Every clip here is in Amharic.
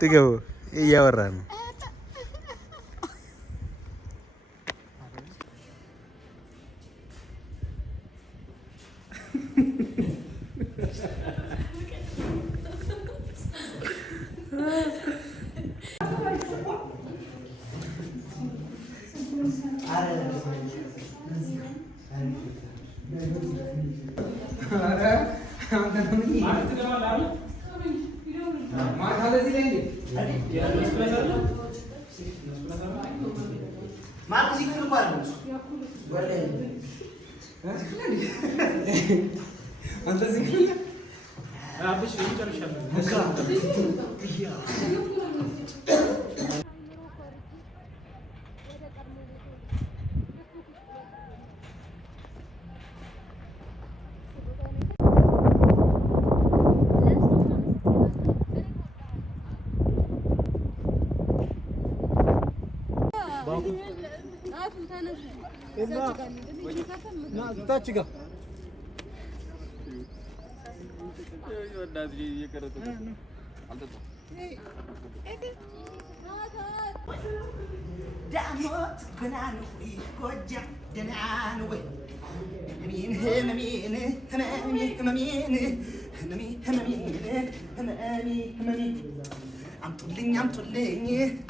ትገቡ እያወራን ነው።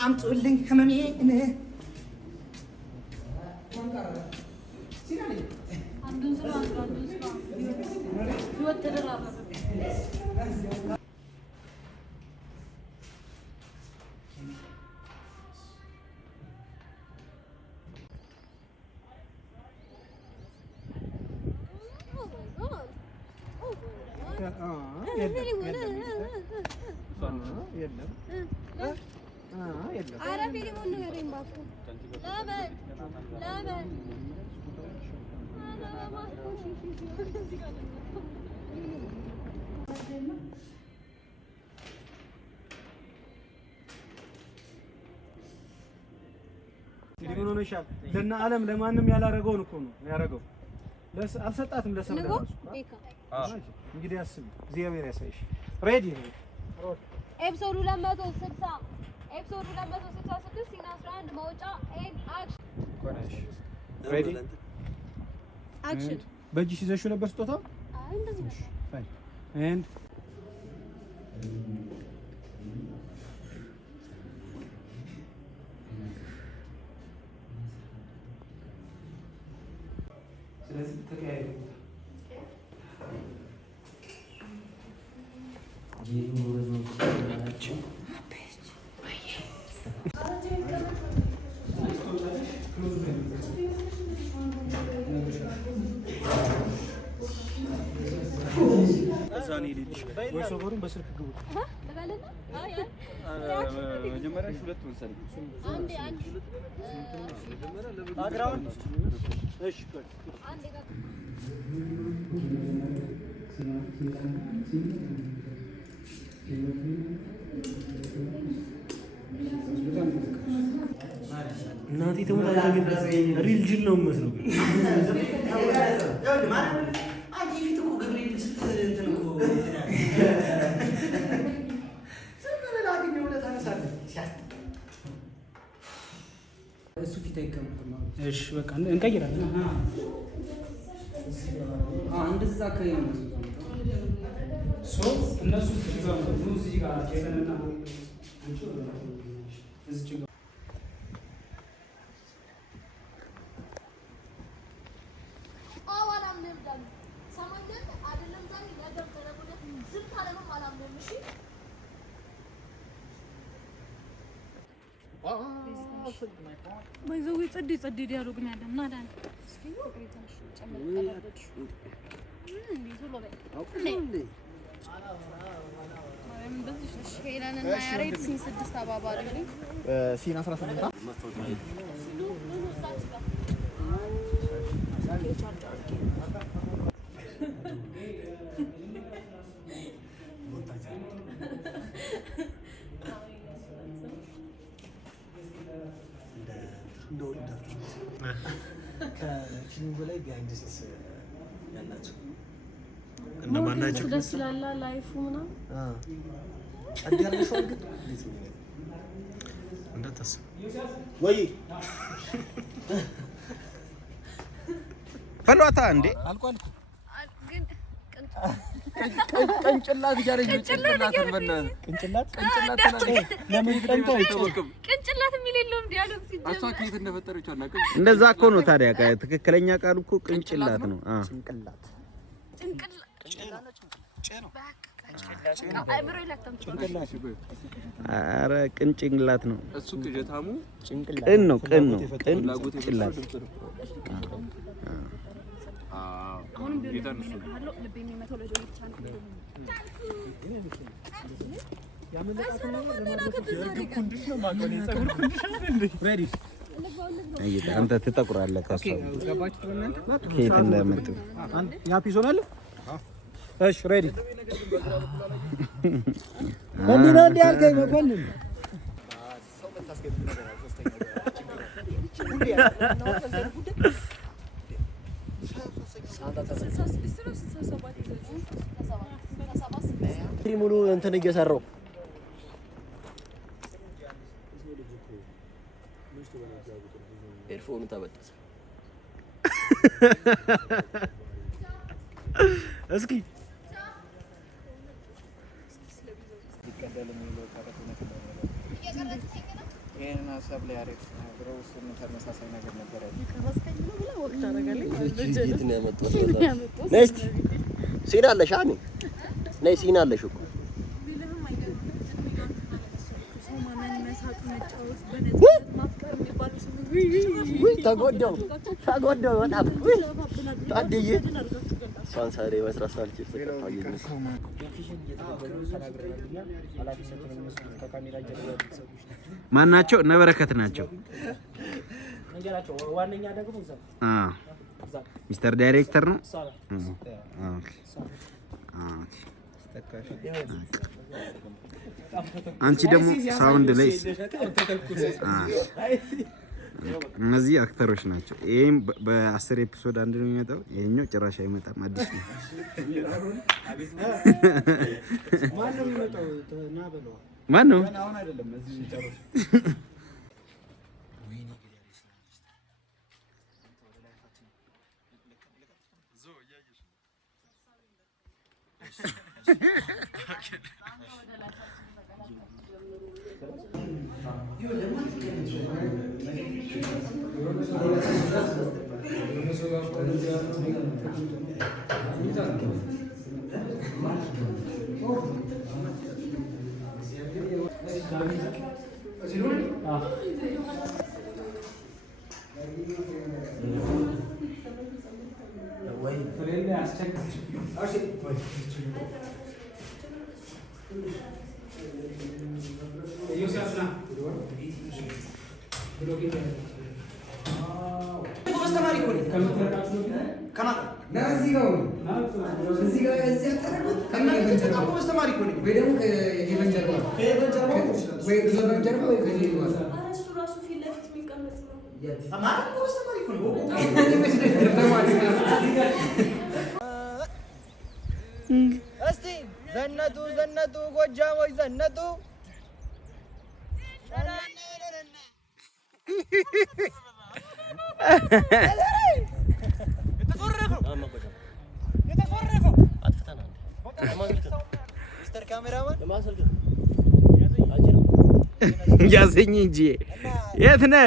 አምጡልኝ ህመሜን ለና ዓለም ለማንም ያላረገውን እኮ ነው ያረገው። አልሰጣትም ለሰብለ እንግዲህ አስብ እግዚአብሔር ያሳይሽ። ሬዲ ኤፒሶድ 266 ሲና 11 መውጫ ኤንድ አክሽን። ሬዲ አክሽን። በእጅሽ ይዘሽው ነበር ስጦታው? አይ እንደዚህ ነው። ፋይን ኤንድ ስለዚህ ተቀያየሩ። ወይሶበሩን በስልክ ግቡ። መጀመሪያ ሁለት መሰለኝ። ባክግራውንድ እሺ እናቴ ተሞታ ሪል ጅል ነው መስሎ እሱ ፊት አይቀመጥም። እሺ በቃ እንቀይራለን። እንደዛ ከየም ሶ እነሱ እዚህ ጋር ጀነና አንቺ እዚህ ጋር አዋላም ነበር ሰማንደት አይደለም ዛሬ ነገር ተረቦለት ዝም ታለንም አላምንም። እሺ ባይዘው ጸድ ያሉግና ያለና ዳን እስኪ ወግሪታሽ ጨምረሽ ቶሎ በይ ሄለንና ያሬድ ሲን 6 አባባሪ ሲን 18 ከፊልሙ በላይ ቢሃይንድ ሲንስ ያላቸው እነማን ናቸው? ደስ ይላል ላይፉ ምናምን አዲያርሽው ግን እንደተሰ ወይ በሏታ እንዴ አልቋል ግን ቅንጭላት ያለኝ ቅንጭላት በእናትህ ቅንጭላት ለምን ቅንጭላት የሚል የለውም ዲያሎግ ሲጀምር እሷ ከየት እንደፈጠረችው አናውቅም። እንደዛ እኮ ነው ታዲያ ትክክለኛ ቃሉ እኮ ቅንጭላት ነው። ጭንቅላት ኧረ ቅንጭላት ነው እሱ ቅጀታሙ ቅን ነው ቅንጭላት አሁንም ቢሆን ነው ልብ የሚመታው ለጆሮ ብቻ ነው። አንተ ትጠቁራለህ ከእሷ ከየት እንደመጡ ያፒስ ሆናል። እሺ ሬዲ እንዴ ያልከኝ መኮንን ሙሉ እንትን እየሰራው ኤርፎኑ ተበጠሰ። እስኪ ይሄን ሀሳብ ላይ አሪፍ ነው። እሱን ተመሳሳይ ነገር ነበር ነይ ሲና አለሽ አኒ ነይ ሲና አለሽ እኮ ተጎዳው በጣም ታድዬ እሷን ሳሬ መስራት ሳልችል ማን ናቸው? እነ በረከት ናቸው። ሚስተር ዳይሬክተር ነው። አንቺ ደግሞ ሳውንድ ላይ እነዚህ አክተሮች ናቸው። ይሄም በ10 ኤፒሶድ አንድ ነው የሚመጣው። ይሄኛው ጭራሽ አይመጣም፣ አዲስ ነው። ማን ነው? እስቲ ዘነጡ ጎጃሞች ዘነጡ ያዘኝ እንጂ የት ነህ?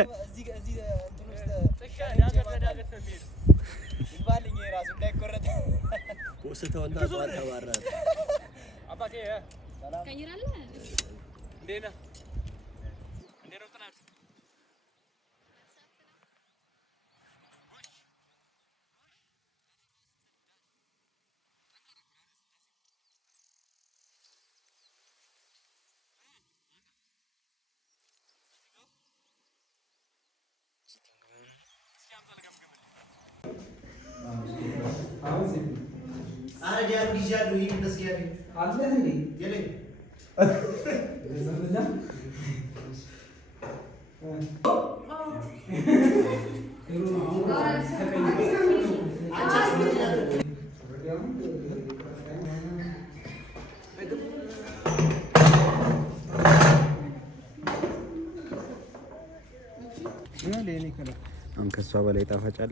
ከሷ በላይ ጣፋጭ አለ?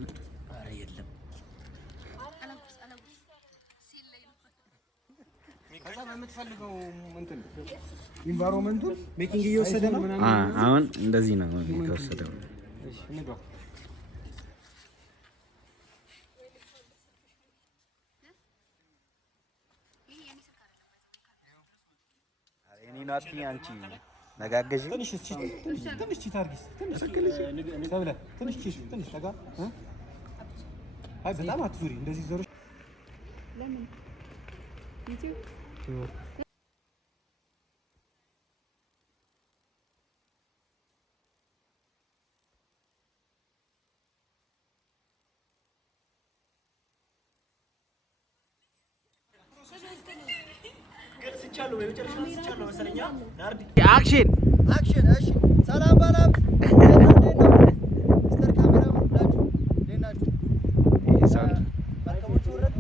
ኧረ የለም። ከዛ በምትፈልገው እንትን ኢንቫይሮንመንቱን ሜኪንግ እየወሰደ ነው ምናምን። አሁን እንደዚህ ነው የተወሰደው። እሺ እንግባ። እኔ ናቲ አንቺ ነጋገዥ ትንሽ ታርጊስ ትንሽ ተብለ ትንሽ ተጋ አይ በጣም አትዙሪ እንደዚህ ዘሮች ለምን ዩቲዩብ አክሽን አክሽን። እሺ ሰላም ባላም እንዴት ነው ሚስተር ካሜራማን ሁላችሁ እንዴት ናችሁ? መርከቦቹ ወረዱ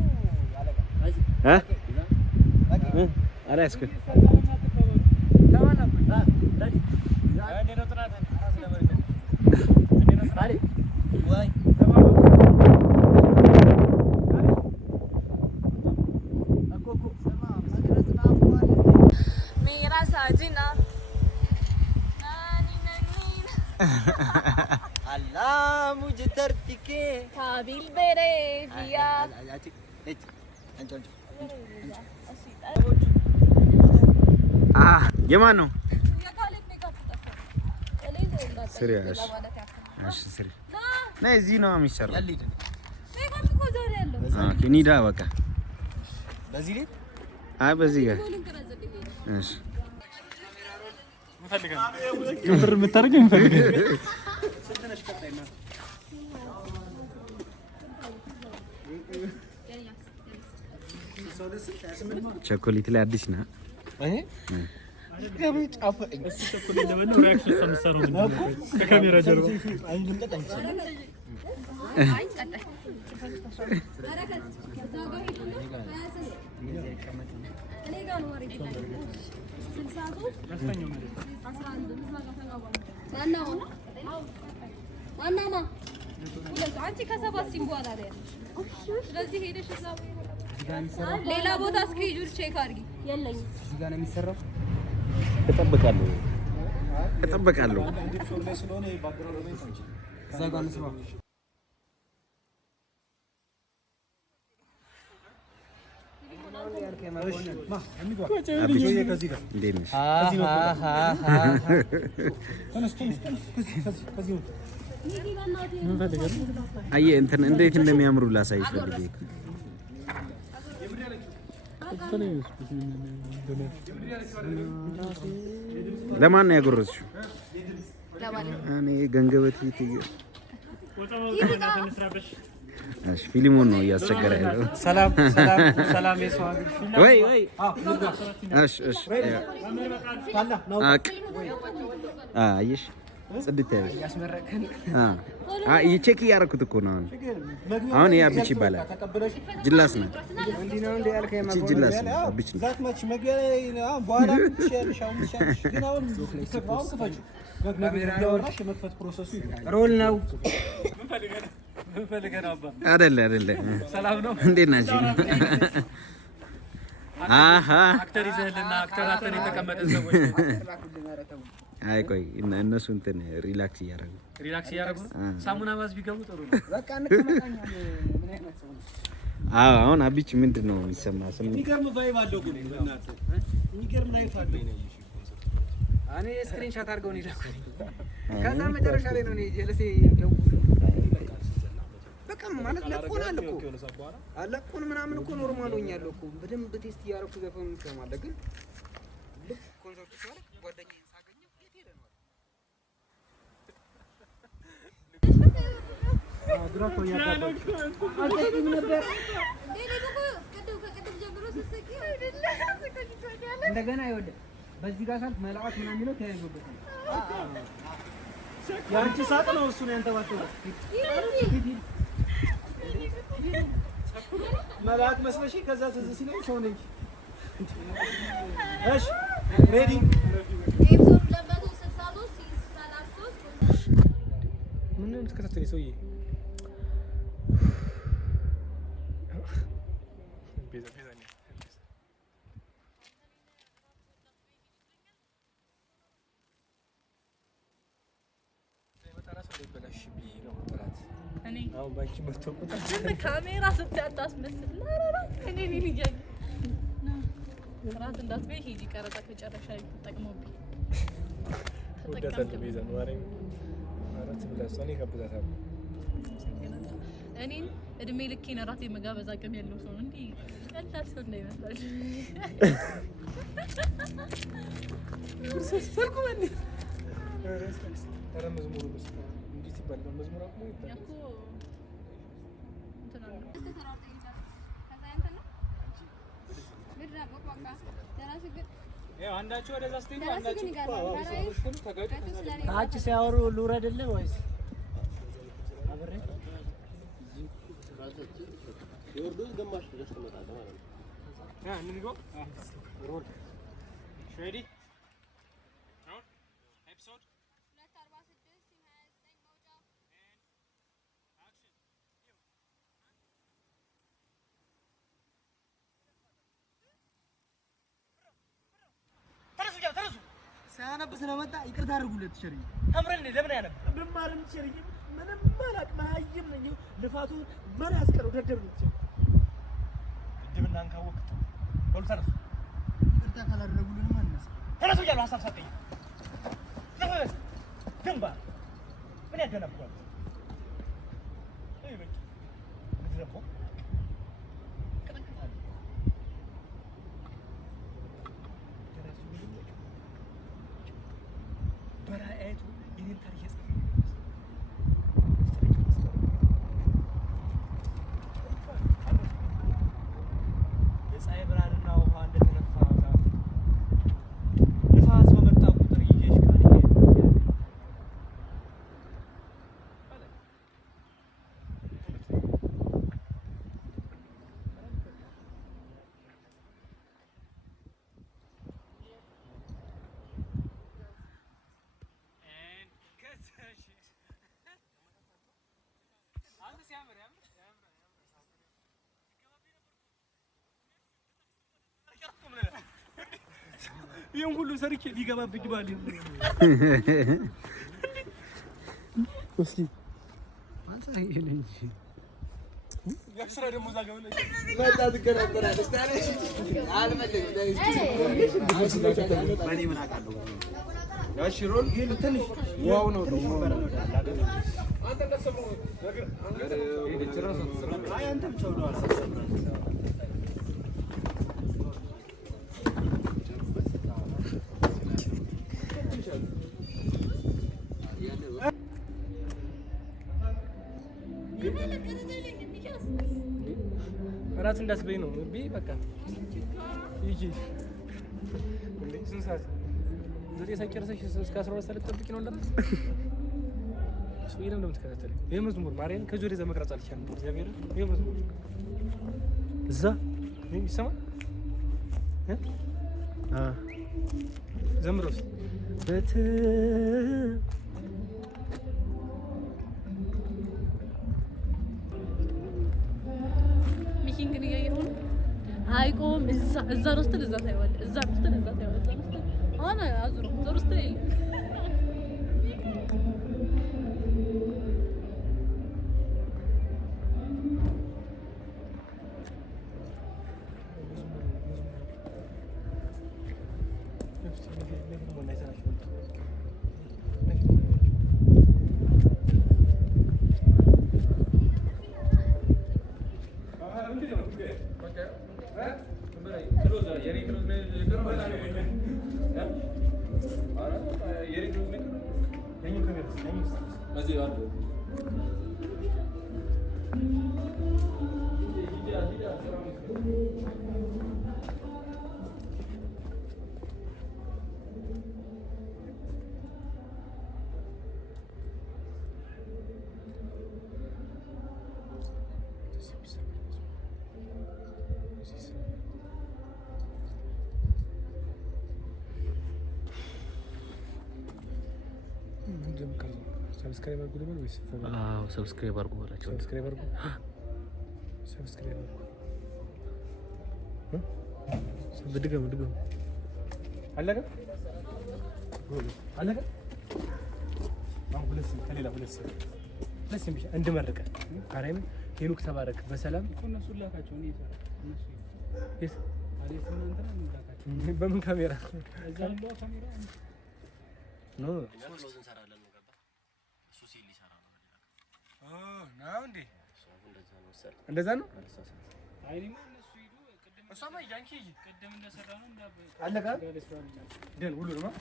አለቃ አላስከ Allah मुझे धरती के काबिल बेरे दिया የማን ነው? ስሪያሽ እሺ ስሪ ነይ እዚህ ነው የሚሰራው። ኦኬ ኒዳ በቃ በዚህ ላይ አይ በዚህ ጋር እሺ ክብር የምታደርገው እንፈልጋለን። ቸኮሌት ላይ አዲስ ነህ? ከካሜራ ጀርባ ሌላ ቦታ እስኬጁል ቼክ አድርጊ። የለኝም እዚህ ጋር ነው የሚሰራው። እጠብቃለሁ። እዛ ጋር እንስራ። አየህ እንትን እንዴት እንደሚያምሩ ላሳይሽ ፈልጌ። ለማን ነው ያጎረስሽው? እኔ ገንገበት እሺ ፊልሙን ነው እያስቸገረ ያለው። ሰላም የሰው ሀገር ወይ እሺ አየሽ ጽድት ያለሽ ቼክ እያደረኩት እኮ ነው። አሁን ይሄ አብች ይባላል። ጅላስ ነው እቺ ጅላስ ነው። አብች ነው ሮል ነው አይደለ? ሰላም ነው። እንዴት ናችሁ? አክተር ይዘህልና አክተር አተን የተቀመጠ ሰዎች አይ ቆይ እነሱ እንትን ሪላክስ እያደረጉ ሳሙና ባዝ ቢገቡ ጥሩ ነው። በቃ እንከመጣኛለን። ምን አይነት ሰው ነው? አሁን አብች ምንድን ነው የሚሰማ ስም የሚገርም ቫይብ አለው ግን በእናትህ የሚገርም ላይፍ አለው። እኔ ስክሪንሾት አድርገው ነው ይላኩኝ። ከዛ መጨረሻ ላይ ነው እኔ ጀለሴ ደውል በቃ ማለት ለቆናል እኮ አለቆን ምናምን እኮ ኖርማል ሆኛለሁ እኮ በደንብ ቴስት እያደረኩ ዘፈን እንሰማለን። ግን ልክ ኮንሰርቱ ሲያልቅ ጓደኛዬን ሳገኘው የት ሄደ ነው ግራቶ ያዳባችሁ አልጠይቅም ነበር። እንደገና ይወደ በዚህ ጋር ሳልፍ መልአክ ምናምን የሚለው ተያይዞበታል። ያንቺ ሳቅ ነው እሱ ነው ያንተባተው መልአክ መስለሽ ከዛ ትዝ ሲለኝ ሰው ነኝ። እሺ ሬዲ ምንም ተከታተለኝ ሰውዬ ካሜራ ስታስመስል እኔ ልጅ ራት እንዳትበይ ሂጂ ቀረጻ ከጨረሻ ተጠቅሞብኝ እኔን እድሜ ልኬን እራት የመጋበዝ አቅም ያለው ሰው እንዴ ቀላል ሰው እንዳይመስላል። አንዳችሁ ወደዛ ስትሄዱ አንዳችሁ ታች ሲያወሩ ልውረድልህ ወይስ አብሬ የወርዱስ ግማሽ ድረስ ተመጣጣ ማለት ነው። እንግባ ሮል ሬዲ አሁን ኤፒሶድ 246 29 መውጫ አክሽን ተረሱ ሳያነብ ስለመጣ ይቅርታ አድርጉለት። ቸርኝ ተምረን ለምን ያነብ ምንም ማለት ቸርኝ ምንም ማላቅ ማይም ነኝ። ልፋቱ ማን ያስቀረው ደደብ ነው። ድብናን ካወቅ ወሉ ተረሱ ይቅርታ ካላደረጉልን ማን ነው? ተረሱ ያለው ሐሳብ ሰጠኝ ዘፈስ ደምባ ምን ያደነብኳል እይ በቃ ምድረቦ በራእይቱ የኔን ታሪክ የፀሐይ ብርሃንና ውሃ እንደተነፋ ንፋስ በመጣ ቁጥር ይዤሽ ካልሄድ ይሄን ሁሉ ሰርቼ ሊገባብኝ ባል እስኪ አንተ ይሄን ያስራ ደግሞ ዛጋው ላይ መጣ ትከራከራለች ታለሽ አልመለኝ ማን ምን አቃለው ያሺ ሮል ግን ትንሽ ዋው ነው አንተ እንደሰማው ነገር አንተ ብቻ ነው እራት እንዳትበይ ነው ቢ በቃ ይጂ እንዴ ስንት ሰዓት ዘጠኝ ሰዓት ጨርሰሽ እስከ 12 ሰዓት ልትጠብቂ ነው እንደራስ ሰው ይለም እንደምትከታተለኝ ይሄ መዝሙር ማርያም ከዚህ ወደዛ መቅረጽ አልቻልኩም። እግዚአብሔር ይሄ መዝሙር እዛ ይሰማል ዘምሮስ ሚኪንግ እያየሁ ነው። አይቆም እዛ ነው ስትል እዛ ታይዋለህ፣ እዛ ነው ስትል እዛ ታይዋለህ፣ እዛ ነው ስትል አሁን አዙሮ ዞር ስትል የለም። ሰብስክራይብ አድርጉ ልበል ወይስ? አዎ ሰብስክራይብ አድርጉ በላቸው። ሰብስክራይብ አድርጉ። ድገም አለቀ አለቀ። አሁን ከሌላ ሁለት ስም ብቻ እንድመርቀ አሬም ሄኖክ ተባረክ በሰላም እነሱ ላካቸው ነው በምን ካሜራ እዛ ያለው ካሜራ ነው እንሰራለን ነው ገባ እሱ ሲል ይሰራ ነው ነው እንዴ እንደዛ ነው አይኔማ እነሱ ሄዱ ቅድም እሷማ ያንቺ ቅድም እንደሰራ ነው አለቃ ደን ሁሉ ነው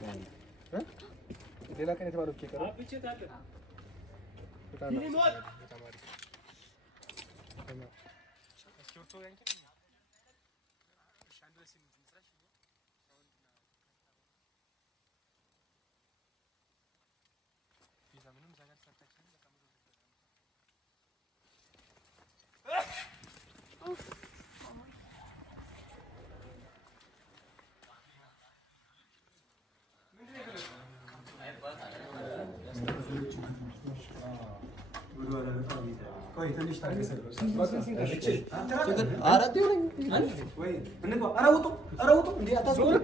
ሌላ ቀን የተባለው ኬክ ነው አብቼት አለ ተማሪ እስኪርቶ ያንቺ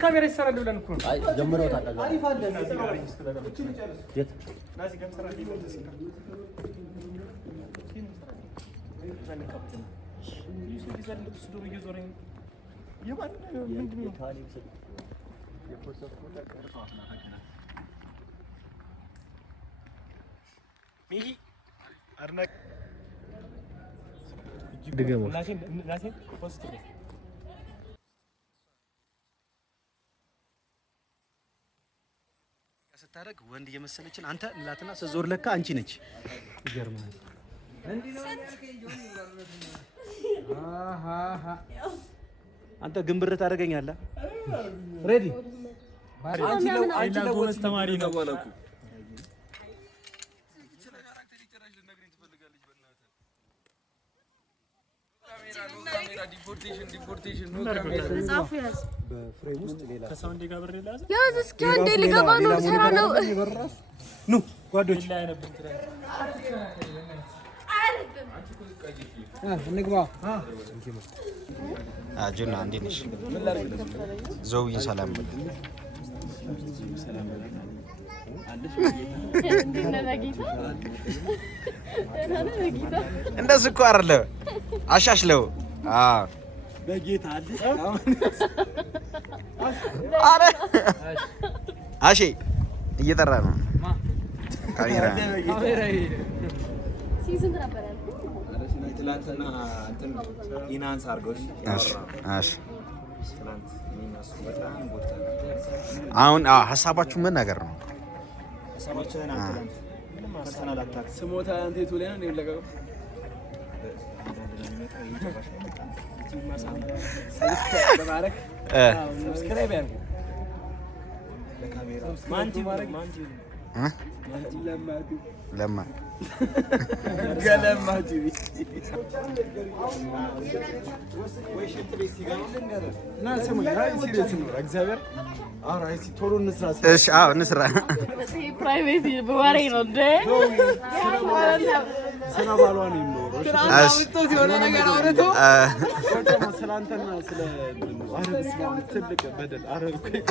ካሜራ ይሰራል ብለን እኮ ነው። አይ ጀምረውታል። አሪፍ አለ ድገሙ ናሴን ፖስት ስታደርግ ወንድ እየመሰለችን አንተ እንላትና ስትዞር ለካ አንቺ ነች። ይገርማል። አንተ ግንብር ታደርገኛለህ። ሬዲ አንቺ ለጎስ ተማሪ ነው ወለኩ ዲፖርቴሽን ነው ጻፉ ያዝ በፍሬም ውስጥ ሌላ ከሳውንድ ጋር ብር ይላዝ ያዝ እስኪ አንዴ ልገባ ነው ሰራ ነው ኑ ጓዶች ላይ ነበር እንግባ አጁና እንዴ ነሽ ዘውዬ ሰላም በል ሰላም በል እንደዚህ እኮ አይደለ አሻሽለው በጌታ አለ አረ አሺ እየጠራ ነው ካሜራ ሲዝን ነበር ያልኩት ትላንትና እንትን ኢናንስ አርጎሽ አሽ ትላንት ሚናስ በጣም ቦታ አሁን ሐሳባችሁ ምን ነገር ነው ሐሳባችሁ ትላንት ፐርሰናል አታክ ስሞታ አንተ ቶሎ ነው የሚለቀቀው ሰብስክራይብ ያርጉ ለካሜራ ማንቲ ለማ ገለማ ቲቪ ና ስሙ አይ ሲሪየስ ነው እግዚአብሔር አራ አይ ቶሎ እንስራ እሺ አዎ እንስራ ፕራይቬሲ በወሬ ነው እንደ ሰናባሏ ነው የሚኖረው እሺ አውጥቶ የሆነ ነገር አውርቶ ወጣ ሰላንተና ስለ አረብስ ትልቅ በደል አረብ እኮ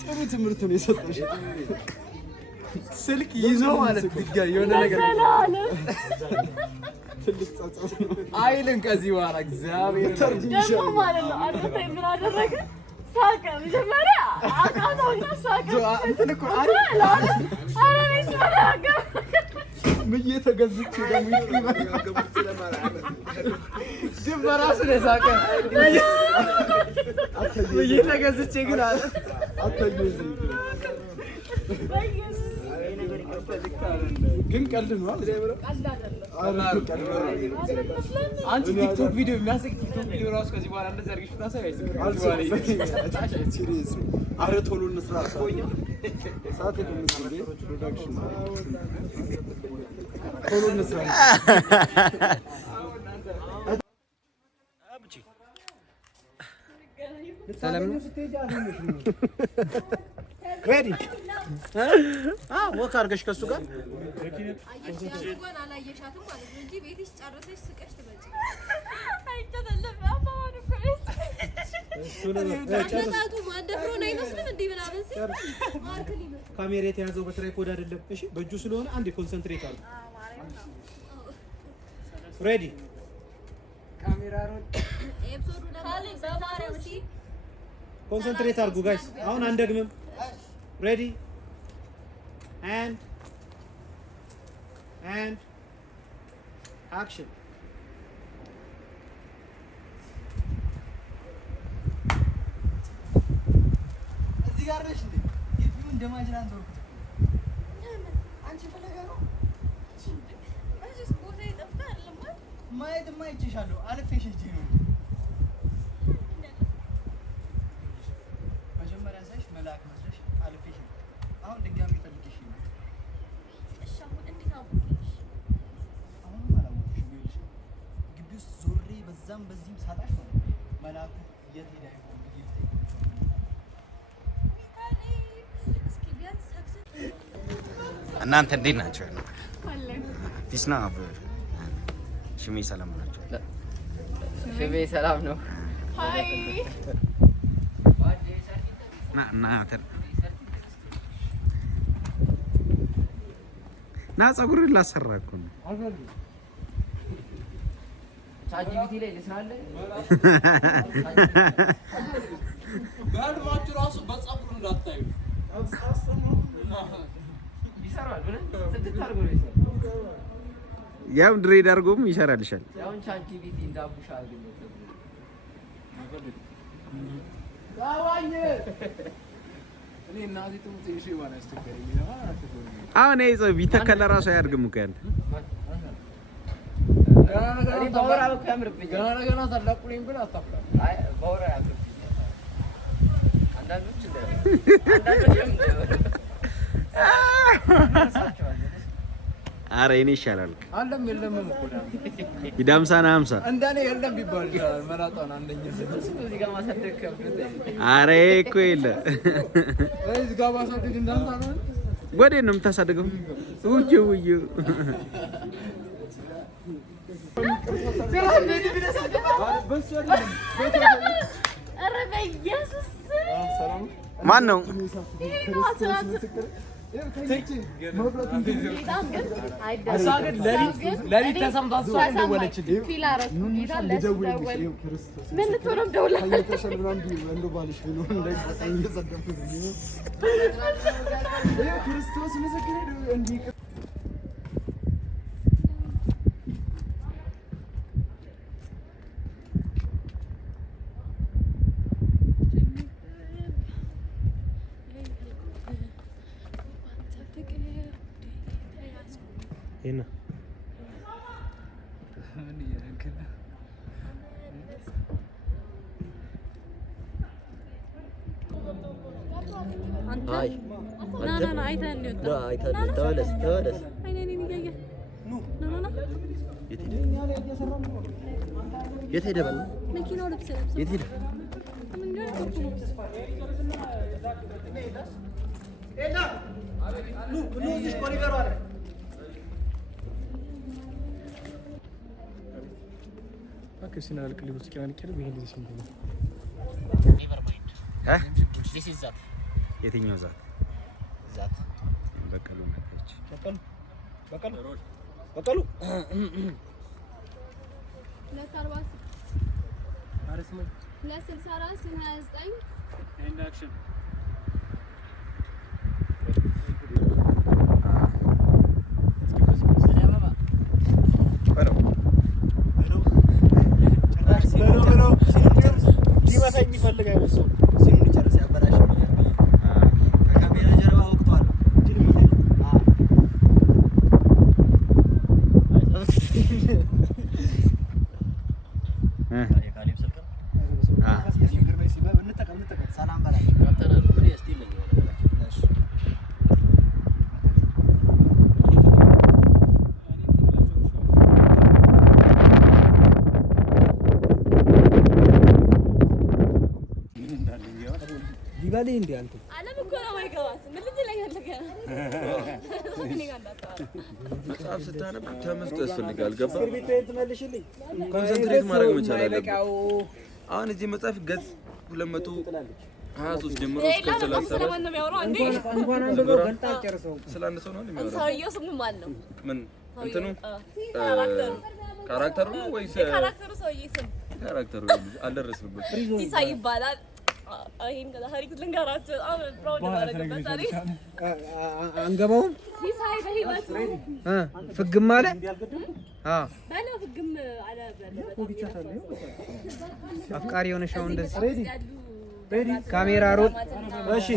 ጥሩ ትምህርት ነው የሰጠሽ ስልክ ይዞ ማለት ድጋሚ የሆነ ነገር ትልቅ ጻጻፍ ነው አይልን ከዚህ በኋላ እግዚአብሔር ደግሞ ማለት ነው አንተ ምን አደረገ ሳቀ መጀመሪያ አቃተውና ሳቀ እንትን እኮ አረ ነሽ ማራጋ ምን ተገዝቼ ደግሞ ይገባል ድም በራሱ ነው ሳቀ ምን ተገዝቼ ግን አለ አትገዝ ግን ቀልድ ነው አንቺ ቲክቶክ ቪዲዮ የሚያስቅ ቲክቶክ ቪዲዮ ራሱ ከዚህ በኋላ እንደዛ አድርገሽ ታሳይ ሲሪየስ አረ ቶሎ እንስራ ቆያ ሰዓት ለምሳሌ ፕሮዳክሽን ቶሎ እንስራ ሰላም ነው ሬዲ ወክ አድርገሽ ከሱ ጋር እንኳን አላየሻትም ማለት ነው እንጂ ቤትሽ ጨርሰሽ ስቀሽ ትመጪ ካሜራ የተያዘው በትራይፖድ አይደለም። እሺ በእጁ ስለሆነ አንዴ ኮንሰንትሬት አድርጉ። ሬዲ ካሜራ ሮል ኮንሰንትሬት አድርጉ ጋይስ። አሁን አንደግምም። ሬዲ and action እዚህ ጋር ነሽ እንዴ? ግቢው እንደማጅራን ዞር አንቺ ፈለጋ ነው እዚህ ቦታ ይጠፍታል ማለት ማየት ማይችሻለሁ አልፌሽ እጂ ነው መጀመሪያ ሳይሽ መልአክ መስለሽ አልፌሽ አሁን ድጋሚ ፈልግሽ ነው እሺ አሁን እንዴት አውቅሽ አሁን አላወቅሽም ይልሽ ግቢ ውስጥ ዞሬ በዛም በዚህም ሳጣሽ ነው መልአኩ የት ሄዳ ይሆን እናንተ እንዴት ናቸው? ፒስ ነው አብ ሽሜ ሰላም ናቸው? ሽሜ ሰላም ነው። ሃይ ና ፀጉርን ላሰራ እኮ ነው። ቻጂቢቲ ላይ ልስራለ ጋርማቹ ራሱ በፀጉሩ እንዳታዩ ይሰራል ብለን ስድስት አድርጎ ነው ይሰራል። ያው ድሬድ አድርጎም ይሰራልሻል። ያው ቻጂቢቲ እንዳቡሻ አድርገው እኔ እናቴ ትሙት እሺ ማለት አስተከረኝ አሁን ይሄ ሰው ቢተከለ ራሱ አያርግም እኮ ያንተ እኔ ባወራ እኮ ያምርብኝ ገና ታላቁልኝ ብለ አታፍራ። አይ ባወራ ያምርብኝ አንዳንዶች አረ እኔ ይሻላል አንደም የለም እኮ ይዳምሳና 50 እንደኔ የለም ቢባል ይችላል። መላጣን አንደኛ እዚህ ጋር ማሳደግ ከብዶት አረ እኮ የለ እዚህ ጋር ማሳደግ እንዳንተ ነው። ወዴት ነው የምታሳድገው? ውዩ ውዩ ማን ነው? ለሊት ተሰምቷት ሰው እንደወለችልኝ هنا هاي ና አይተን ነው لا አይተን ተወለስ ተወለስ አይኔን ይያየ ና የት ሄደ በል መኪናው ልብስ የት ሄደ አከሲና አልክሊ ውስጥ ኪራን ይከረም ይሄ ልጅ ሲምቦ ኔቨር ማይንድ ዲስ ኢዝ ዛት የትኛው ዛት ዛት በቀሉ ነች በቀሉ ለካርባስ አረስማ ለ64 29 ኤንድ አክሽን ሊመታኝ ይፈልግ አይመስልም። ሲሙን ጨርስ ያበላሽ ከካሜራ ጀርባ ወቅቷል የካሊብ ስልክ ሰላም በላቸው በል እንዴ አንተ አለም እኮ ነው የማይገባት ምን ልትለኝ አለገና መጽሐፍ ስታነብ ተመስጦ ያስፈልጋል። ገባ ኮንሰንትሬት ማድረግ መቻል አለብህ። አሁን እዚህ መጽሐፍ ገጽ 223 ጀምሮ እስከ 37 እንኳን አንድ ብሎ ገልጣ ጨርሰው ስለ አንድ ሰው ነው የሚያወራው። ሰውየው ስሙ ማን ነው? ምን እንትኑ ካራክተሩ ነው ወይስ ካራክተሩ? ሰውዬ ስም ካራክተሩ አልደረስንበት። ሲሳይ ይባላል። አይን ከዛ ታሪክ ልንገራችሁ። በጣም ፕራውድ ነው ታሪክ አንገባውም። ሲሳይ በህይወቱ ፍግም አለ ባለ ፍግም አለ አፍቃሪ የሆነሽ አሁን እንደዚህ ካሜራ ሮል። እሺ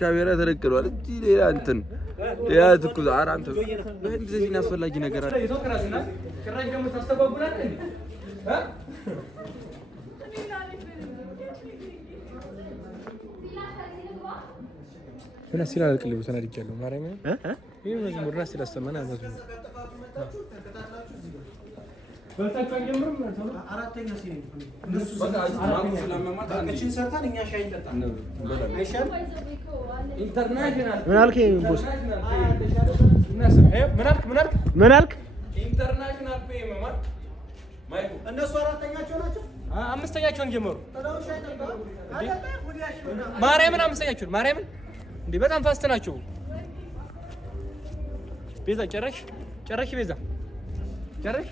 ካሜራ ተደቅኗል። እዚህ ሌላ እንትን ያ ትኩስ አራንተ እንደዚህ አስፈላጊ ነገር አለ። ምን ሲል አልቅልብ ተናድጃለሁ። ማርያም ይሄ መዝሙር ራስ ስለሰማና መዝሙር በልታችሁ አንጀምርም። አራተኛ ሲኒ እነሱ እቺን ሰርታን እኛ ሻይ እንጠጣለን። አይሻል ኢንተርናሽናል ምን አልከኝ? ቦስ ምን አልክ? ኢንተርናሽናል ፔይ መማር ማይኩ እነሱ አራተኛቸው ናቸው። አምስተኛቸውን ጀመሩ። ማርያምን አምስተኛቸውን ማርያምን እንዴ በጣም ፋስት ናቸው። ቤዛ ጨረሽ ቤዛ ጨረሽ